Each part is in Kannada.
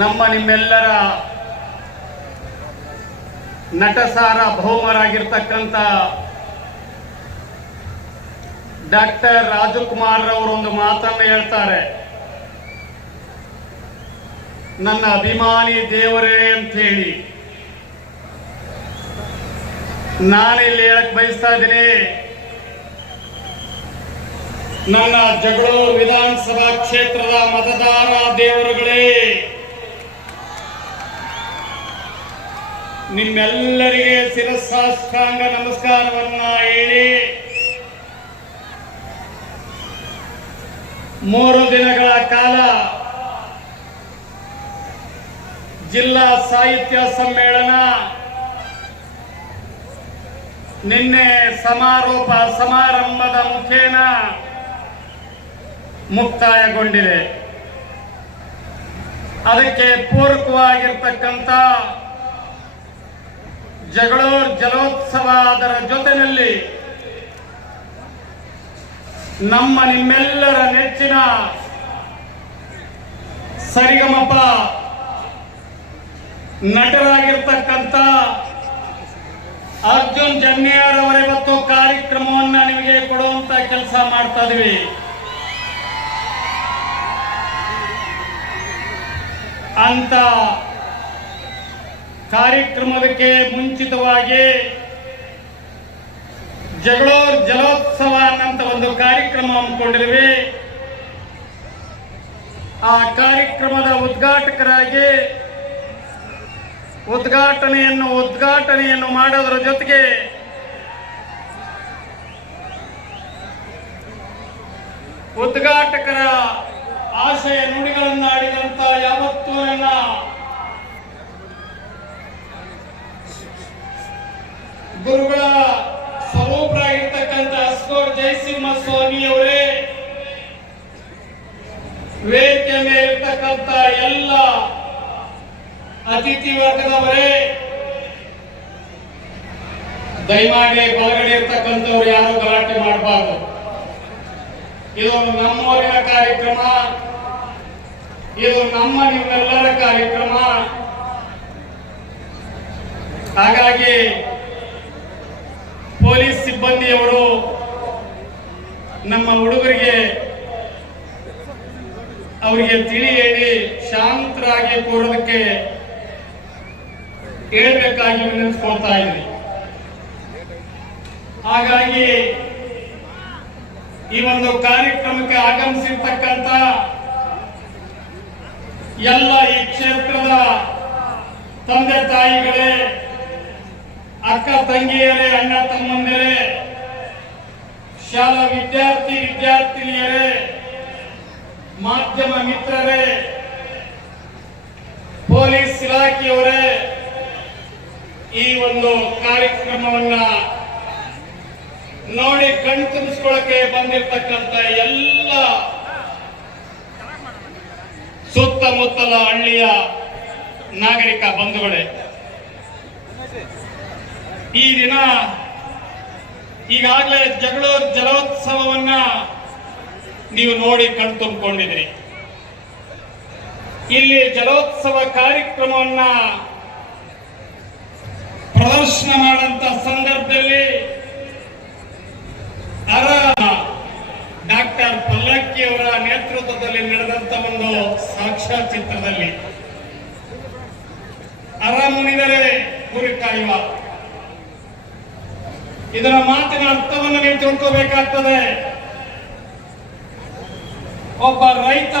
ನಮ್ಮ ನಿಮ್ಮೆಲ್ಲರ ನಟಸಾರ ಭೌಮರಾಗಿರ್ತಕ್ಕಂಥ ಡಾಕ್ಟರ್ ರಾಜಕುಮಾರ್ ಅವರೊಂದು ಮಾತನ್ನು ಹೇಳ್ತಾರೆ. ನನ್ನ ಅಭಿಮಾನಿ ದೇವರೇ ಅಂತ ಹೇಳಿ ನಾನಿಲ್ಲಿ ಹೇಳಕ್ ಬಯಸ್ತಾ ಇದ್ದೀನಿ. ನನ್ನ ಜಗಳೂರು ವಿಧಾನಸಭಾ ಕ್ಷೇತ್ರದ ಮತದಾರ ದೇವರುಗಳೇ, ನಿಮ್ಮೆಲ್ಲರಿಗೆ ಶಿರಸಾಷ್ಟಾಂಗ ನಮಸ್ಕಾರವನ್ನ ಹೇಳಿ 3 ದಿನಗಳ ಕಾಲ ಜಿಲ್ಲಾ ಸಾಹಿತ್ಯ ಸಮ್ಮೇಳನ ನಿನ್ನೆ ಸಮಾರಂಭದ ಮುಖೇನ ಮುಕ್ತಾಯಗೊಂಡಿದೆ. ಅದಕ್ಕೆ ಪೂರಕವಾಗಿರ್ತಕ್ಕಂಥ ಜಗಳೂರು ಜಲೋತ್ಸವ, ಅದರ ಜೊತೆಯಲ್ಲಿ ನಮ್ಮ ನಿಮ್ಮೆಲ್ಲರ ನೆಚ್ಚಿನ ಸರಿಗಮಪ ನಟರಾಗಿರ್ತಕ್ಕಂಥ ಅರ್ಜುನ್ ಜನ್ಯಾರ್ ಅವರ ಇವತ್ತು ಕಾರ್ಯಕ್ರಮವನ್ನ ನಿಮಗೆ ಕೊಡುವಂತ ಕೆಲಸ ಮಾಡ್ತಾ ಇದೀವಿ. ಅಂತ ಕಾರ್ಯಕ್ರಮಕ್ಕೆ ಮುಂಚಿತವಾಗಿ ಜಗಳೂರು ಜಲೋತ್ಸವ ಅನ್ನಂತ ಒಂದು ಕಾರ್ಯಕ್ರಮ ಹಮ್ಮಿಕೊಂಡಿದ್ವಿ. ಆ ಕಾರ್ಯಕ್ರಮದ ಉದ್ಘಾಟಕರಾಗಿ ಉದ್ಘಾಟನೆಯನ್ನು ಮಾಡೋದ್ರ ಜೊತೆಗೆ ಉದ್ಘಾಟಕರ ಆಶಯ ನುಡಿಗಳನ್ನಾಡಿದಂತ ಯಾವತ್ತೂ ನನ್ನ ಗುರುಗಳ ಸ್ವರೂಪರಾಗಿರ್ತಕ್ಕಂಥ ಅಸ್ಕೋರ್ ಜಯಸಿಂಹ ಸ್ವಾಮಿ ಅವರೇ, ವೇದಿಕೆ ಮೇಲಿರ್ತಕ್ಕಂಥ ಎಲ್ಲ ಅತಿಥಿ ವರ್ಗದವರೇ, ದಯಮಾಡಿ ಒಳಗಡೆ ಇರ್ತಕ್ಕಂಥವ್ರು ಯಾರು ಗಲಾಟೆ ಮಾಡಬಾರ್ದು. ಇದು ನಮ್ಮೂರಿನ ಕಾರ್ಯಕ್ರಮ, ಇದು ನಮ್ಮ ನಿಮ್ಮೆಲ್ಲರ ಕಾರ್ಯಕ್ರಮ. ಹಾಗಾಗಿ ಪೊಲೀಸ್ ಸಿಬ್ಬಂದಿಯವರು ನಮ್ಮ ಹುಡುಗರಿಗೆ ಅವರಿಗೆ ತಿಳಿ ಹೇಳಿ ಶಾಂತರಾಗಿ ಕೂರೋದಕ್ಕೆ ಹೇಳ್ಬೇಕಾಗಿ ವಿನಂತಿಸ್ಕೊಳ್ತಾ ಇದ್ವಿ. ಹಾಗಾಗಿ ಈ ಒಂದು ಕಾರ್ಯಕ್ರಮಕ್ಕೆ ಆಗಮಿಸಿರ್ತಕ್ಕಂಥ ಎಲ್ಲ ಈ ಕ್ಷೇತ್ರದ ತಂದೆ ತಾಯಿಗಳೇ, ಅಕ್ಕ ತಂಗಿಯರೇ, ಅಣ್ಣ ತಮ್ಮಂದಿರೇ, ಶಾಲಾ ವಿದ್ಯಾರ್ಥಿನಿಯರೇ, ಮಾಧ್ಯಮ ಮಿತ್ರರೇ, ಪೊಲೀಸ್ ಇಲಾಖೆಯವರೇ, ಈ ಒಂದು ಕಾರ್ಯಕ್ರಮವನ್ನ ನೋಡಿ ಕಣ್ ತುಂಬಿಸ್ಕೊಳ್ಳಕ್ಕೆ ಬಂದಿರತಕ್ಕಂತ ಎಲ್ಲ ಸುತ್ತಮುತ್ತಲ ಹಳ್ಳಿಯ ನಾಗರಿಕ ಬಂಧುಗಳೇ, ಈ ದಿನ ಈಗಾಗಲೇ ಜಗಳೂರು ಜಲೋತ್ಸವವನ್ನ ನೀವು ನೋಡಿ ಕಣ್ ತುಂಬಿಕೊಂಡಿದ್ರಿ. ಇಲ್ಲಿ ಜಲೋತ್ಸವ ಕಾರ್ಯಕ್ರಮವನ್ನ ಪ್ರದರ್ಶನ ಮಾಡಂತ ಸಂದರ್ಭದಲ್ಲಿ ಡಾಕ್ಟರ್ ಪಲ್ಲಕ್ಕಿ ಅವರ ನೇತೃತ್ವದಲ್ಲಿ ನಡೆದಂತ ಒಂದು ಸಾಕ್ಷ್ಯಚಿತ್ರದಲ್ಲಿ ಮುನಿದರೆ ಗುರಿ ಕಾಯುವ, ಇದರ ಮಾತಿನ ಅರ್ಥವನ್ನು ನೀವು ತಿಳ್ಕೋಬೇಕಾಗ್ತದೆ. ಒಬ್ಬ ರೈತ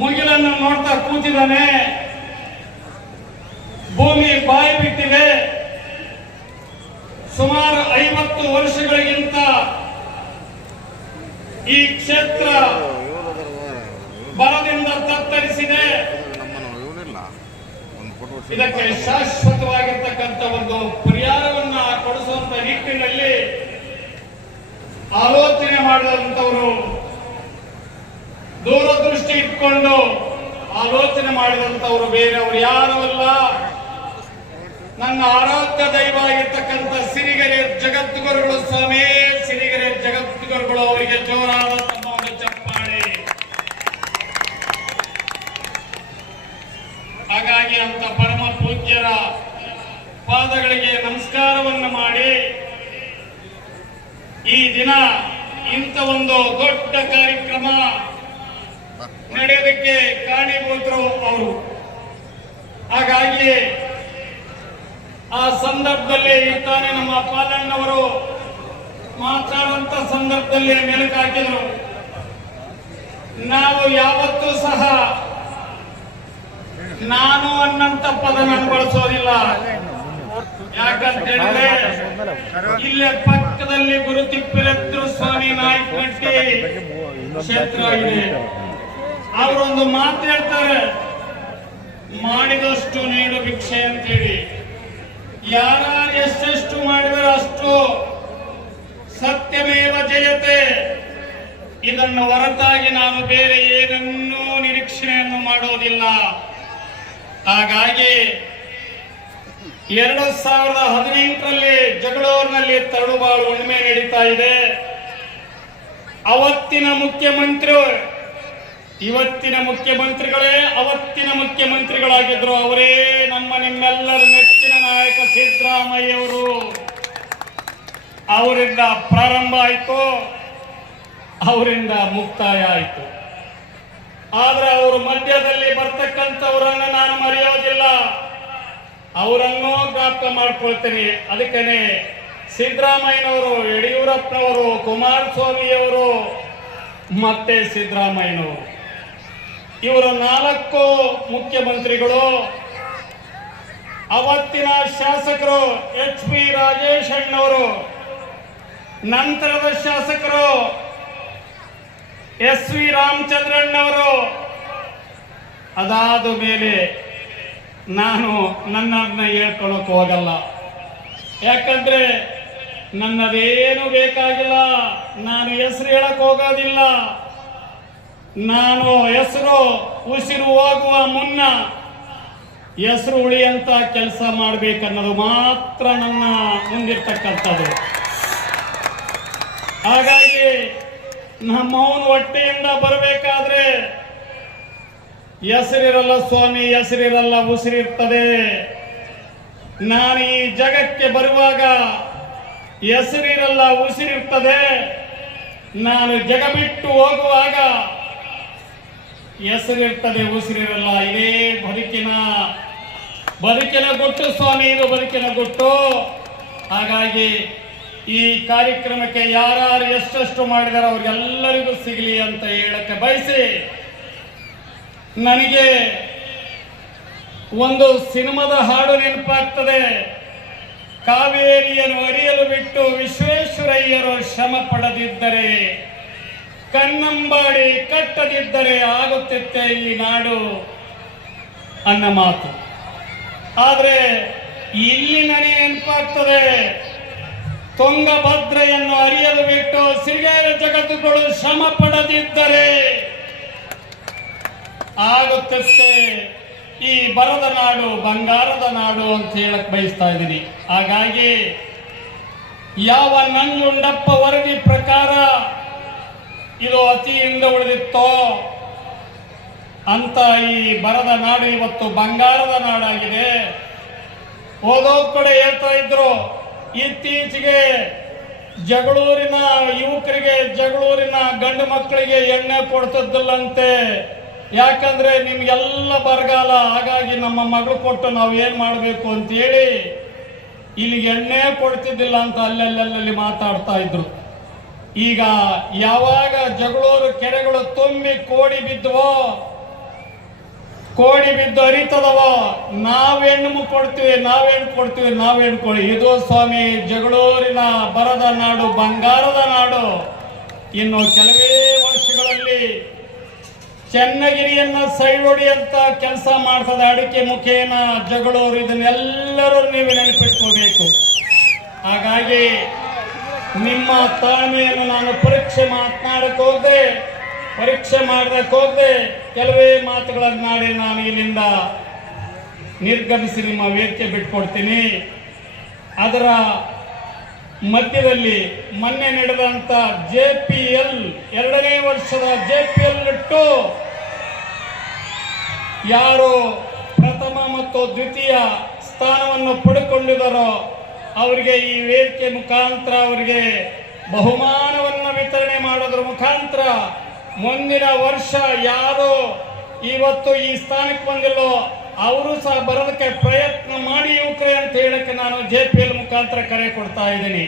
ಮುಗಿಲನ್ನು ನೋಡ್ತಾ ಕೂತಿದ್ದಾನೆ, ಭೂಮಿ ಬಾಯಿ ಬಿಟ್ಟಿದೆ. ಸುಮಾರು 50 ವರ್ಷಗಳಿಗಿಂತ ಈ ಕ್ಷೇತ್ರ ಬರದಿಂದ ತತ್ತರಿಸಿದೆ. ಇದಕ್ಕೆ ಶಾಶ್ವತವಾಗಿರ್ತಕ್ಕಂಥ ಒಂದು ಪರಿಹಾರವನ್ನ ಕೊಡಿಸುವಂತ ನಿಟ್ಟಿನಲ್ಲಿ ಆಲೋಚನೆ ಮಾಡಿದಂಥವರು, ದೂರದೃಷ್ಟಿ ಇಟ್ಕೊಂಡು ಆಲೋಚನೆ ಮಾಡಿದಂಥವರು ಬೇರೆಯವರು ಯಾರೂ ಅಲ್ಲ, ನನ್ನ ಆರಾಧ್ಯ ದೈವ ಆಗಿರ್ತಕ್ಕಂಥ ಸಿರಿಗೆರೆ ಜಗದ್ಗುರುಗಳು ಸ್ವಾಮಿ, ಸಿರಿಗೆರೆ ಜಗದ್ಗುರುಗಳು ಅವರಿಗೆ ಜೋರಾದ ತಮ್ಮ ಒಂದು ಪಾದಗಳಿಗೆ ನಮಸ್ಕಾರವನ್ನು ಮಾಡಿ ಈ ದಿನ ಇಂಥ ಒಂದು ದೊಡ್ಡ ಕಾರ್ಯಕ್ರಮ ನಡೆಯೋದಕ್ಕೆ ಕಾರಣೀಭೂತರು ಅವರು. ಹಾಗಾಗಿ ಆ ಸಂದರ್ಭದಲ್ಲಿ ತಾನೇ ನಮ್ಮ ಪಾಲಣ್ಣವರು ಮಾತಾಡುವಂತ ಸಂದರ್ಭದಲ್ಲಿ ಮೆಲುಕು ಹಾಕಿದ್ರು. ನಾವು ಯಾವತ್ತೂ ಸಹ ನಾನು ಅನ್ನಂತ ಪದ ನಾನು ಬಳಸೋದಿಲ್ಲ. ಯಾಕಂತ ಹೇಳಿದ್ರೆ ಇಲ್ಲೇ ಪಕ್ಕದಲ್ಲಿ ಗುರುತಿಪ್ಪೇರತ್ರ ಸ್ವಾಮಿ ನಾಯಕನಟ್ಟಿ ಕ್ಷೇತ್ರ ಇದೆ. ಅವರೊಂದು ಮಾತು ಹೇಳ್ತಾರೆ, ಮಾಡಿದಷ್ಟು ನೀಡು ಭಿಕ್ಷೆ ಅಂತೇಳಿ. ಯಾರು ಎಷ್ಟೆಷ್ಟು ಮಾಡಿದರೆ ಅಷ್ಟು ಸತ್ಯಮೇವ ಜಯತೆ. ಇದನ್ನು ಹೊರತಾಗಿ ನಾನು ಬೇರೆ ಏನನ್ನೂ ನಿರೀಕ್ಷೆಯನ್ನು ಮಾಡೋದಿಲ್ಲ. ಹಾಗಾಗಿ 2018ರಲ್ಲಿ ಜಗಳೂರಿನಲ್ಲಿ ತರಳುಬಾಳು ಹುಣ್ಣಿಮೆ ನಡೀತಾ ಇದೆ. ಅವತ್ತಿನ ಮುಖ್ಯಮಂತ್ರಿ ಇವತ್ತಿನ ಮುಖ್ಯಮಂತ್ರಿಗಳೇ ಅವತ್ತಿನ ಮುಖ್ಯಮಂತ್ರಿಗಳಾಗಿದ್ರು. ಅವರೇ ನಿಮ್ಮೆಲ್ಲರ ನೆಚ್ಚಿನ ನಾಯಕ ಸಿದ್ದರಾಮಯ್ಯವರು. ಅವರಿಂದ ಪ್ರಾರಂಭ ಆಯಿತು, ಅವರಿಂದ ಮುಕ್ತಾಯ ಆಯಿತು. ಆದ್ರೆ ಅವರು ಮಧ್ಯದಲ್ಲಿ ಬರ್ತಕ್ಕಂಥವರನ್ನು ನಾನು ಮರೆಯೋದಿಲ್ಲ, ಅವರನ್ನೂ ಜ್ಞಾಪಕ ಮಾಡ್ಕೊಳ್ತೀನಿ. ಅದಕ್ಕೇ ಸಿದ್ದರಾಮಯ್ಯನವರು, ಯಡಿಯೂರಪ್ಪನವರು, ಕುಮಾರಸ್ವಾಮಿಯವರು ಮತ್ತೆ ಸಿದ್ದರಾಮಯ್ಯನವರು, ಇವರು 4 ಮುಖ್ಯಮಂತ್ರಿಗಳು. ಅವತ್ತಿನ ಶಾಸಕರು HP ರಾಜೇಶ್ ಅಣ್ಣವರು, ನಂತರದ ಶಾಸಕರು SV ರಾಮಚಂದ್ರಣ್ಣವರು. ಅದಾದ ಮೇಲೆ ನಾನು ನನ್ನನ್ನ ಹೇಳ್ಕೊಳಕ್ ಹೋಗಲ್ಲ. ಯಾಕಂದ್ರೆ ನನ್ನದೇನು ಬೇಕಾಗಿಲ್ಲ. ನಾನು ಹೆಸರು ಹೇಳಕ್ ಹೋಗೋದಿಲ್ಲ. ನಾನು ಹೆಸರು ಉಸಿರು ಹೋಗುವ ಮುನ್ನ ಹೆಸರು ಉಳಿಯಂತ ಕೆಲಸ ಮಾಡ್ಬೇಕನ್ನೋದು ಮಾತ್ರ ನನ್ನ ಮುಂದಿರ್ತಕ್ಕಂಥದ್ದು. ಹಾಗಾಗಿ ನಮ್ಮವನ ಹೊಟ್ಟೆಯಿಂದ ಬರಬೇಕಾದ್ರೆ ಹೆಸರಿರಲ್ಲ ಸ್ವಾಮಿ, ಹೆಸರಿರಲ್ಲ, ಉಸಿರಿರ್ತದೆ. ನಾನು ಈ ಜಗಕ್ಕೆ ಬರುವಾಗ ಹೆಸರಿರಲ್ಲ, ಉಸಿರಿರ್ತದೆ. ನಾನು ಜಗ ಬಿಟ್ಟು ಹೋಗುವಾಗ ಹೆಸರಿರ್ತದೆ, ಉಸಿರಿರಲ್ಲ. ಇದೇ ಬದುಕಿನ ಗುಟ್ಟು ಸ್ವಾಮಿ, ಇದು ಬದುಕಿನ ಗುಟ್ಟು. ಹಾಗಾಗಿ ಈ ಕಾರ್ಯಕ್ರಮಕ್ಕೆ ಯಾರು ಎಷ್ಟೆಷ್ಟು ಮಾಡಿದಾರೋ ಅವ್ರಿಗೆಲ್ಲರಿಗೂ ಸಿಗಲಿ ಅಂತ ಹೇಳಕ್ಕೆ ಬಯಸಿ, ನನಗೆ ಒಂದು ಸಿನಿಮಾದ ಹಾಡು ನೆನಪಾಗ್ತದೆ. ಕಾವೇರಿಯನ್ನು ಅರಿಯಲು ಬಿಟ್ಟು ವಿಶ್ವೇಶ್ವರಯ್ಯರು ಶ್ರಮ ಪಡದಿದ್ದರೆ, ಕನ್ನಂಬಾಡಿ ಕಟ್ಟದಿದ್ದರೆ ಆಗುತ್ತಿತ್ತೆ ಈ ನಾಡು ಅನ್ನೋ ಮಾತು. ಆದ್ರೆ ಇಲ್ಲಿ ನನಗೆ ನೆನಪಾಗ್ತದೆ, ತುಂಗಭದ್ರೆಯನ್ನು ಅರಿಯಲು ಬಿಟ್ಟು ಸಿರಿಗೆರೆ ಜಗತ್ತುಗಳು ಶ್ರಮ ಪಡದಿದ್ದರೆ ಆಗುತ್ತಿತ್ತೆ ಈ ಬರದ ನಾಡು, ಬಂಗಾರದ ನಾಡು ಅಂತ ಹೇಳಕ್ ಬಯಸ್ತಾ ಇದ್ದೀನಿ. ಹಾಗಾಗಿ ಯಾವ ನಂಜುಂಡಪ್ಪ ವರದಿ ಪ್ರಕಾರ ಇದು ಅತಿಯಿಂದ ಉಳಿದಿತ್ತೋ ಅಂತ ಈ ಬರದ ನಾಡು ಇವತ್ತು ಬಂಗಾರದ ನಾಡಾಗಿದೆ. ಓದೋದ್ ಕಡೆ ಹೇಳ್ತಾ ಇದ್ರು, ಇತ್ತೀಚೆಗೆ ಜಗಳೂರಿನ ಯುವಕರಿಗೆ, ಜಗಳೂರಿನ ಗಂಡು ಮಕ್ಕಳಿಗೆ ಎಣ್ಣೆ ಕೊಡ್ತಿದ್ದಿಲ್ಲಂತೆ. ಯಾಕಂದ್ರೆ ನಿಮ್ಗೆಲ್ಲ ಬರಗಾಲ, ಹಾಗಾಗಿ ನಮ್ಮ ಮಗಳು ಕೊಟ್ಟು ನಾವು ಏನ್ ಮಾಡಬೇಕು ಅಂತ ಹೇಳಿ ಇಲ್ಲಿ ಎಣ್ಣೆ ಕೊಡ್ತಿದ್ದಿಲ್ಲ ಅಂತ ಅಲ್ಲೆಲ್ಲಿ ಮಾತಾಡ್ತಾ ಇದ್ರು. ಈಗ ಯಾವಾಗ ಜಗಳೂರು ಕೆರೆಗಳು ತುಂಬಿ ಕೋಡಿ ಬಿದ್ದು ಹರಿತದವೋ, ನಾವೇನು ಕೊಡ್ತೀವಿ. ಇದು ಸ್ವಾಮಿ ಜಗಳೂರಿನ ಬರದ ನಾಡು, ಬಂಗಾರದ ನಾಡು. ಇನ್ನು ಕೆಲವೇ ವರ್ಷಗಳಲ್ಲಿ ಚೆನ್ನಗಿರಿಯನ್ನ ಸೈಡೊಡಿ ಅಂತ ಕೆಲಸ ಮಾಡ್ತದೆ ಅಡಿಕೆ ಮುಖೇನ ಜಗಳೂರು. ಇದನ್ನೆಲ್ಲರೂ ನೀವು ನೆನಪಿಟ್ಕೋಬೇಕು. ಹಾಗಾಗಿ ನಿಮ್ಮ ತಾಳ್ಮೆಯನ್ನು ನಾನು ಪರೀಕ್ಷೆ ಮಾಡಕ್ ಹೋಗದೆ ಕೆಲವೇ ಮಾತುಗಳನ್ನಾಡಿ ನಾನು ಇಲ್ಲಿಂದ ನಿರ್ಗಮಿಸಿ ನಿಮ್ಮ ವೇದಿಕೆ ಬಿಟ್ಕೊಡ್ತೀನಿ. ಅದರ ಮಧ್ಯದಲ್ಲಿ ಮೊನ್ನೆ ನಡೆದಂತ JPL 2ನೇ ವರ್ಷದ JPL 2 ಯಾರು ಪ್ರಥಮ ಮತ್ತು ದ್ವಿತೀಯ ಸ್ಥಾನವನ್ನು ಪಡೆದುಕೊಂಡಿದ್ದಾರೋ ಅವರಿಗೆ ಈ ವೇದಿಕೆ ಮುಖಾಂತರ ಅವರಿಗೆ ಬಹುಮಾನವನ್ನು ವಿತರಣೆ ಮಾಡೋದ್ರ ಮುಖಾಂತರ ಮುಂದಿನ ವರ್ಷ ಯಾರು ಇವತ್ತು ಈ ಸ್ಥಾನಕ್ಕೆ ಬಂದಿಲ್ಲೋ ಅವರು ಸಹ ಬರೋದಕ್ಕೆ ಪ್ರಯತ್ನ ಮಾಡಿ ಯುವಕರೇ ಅಂತ ಹೇಳಕ್ಕೆ ನಾನು JPL ಮುಖಾಂತರ ಕರೆ ಕೊಡ್ತಾ ಇದ್ದೀನಿ.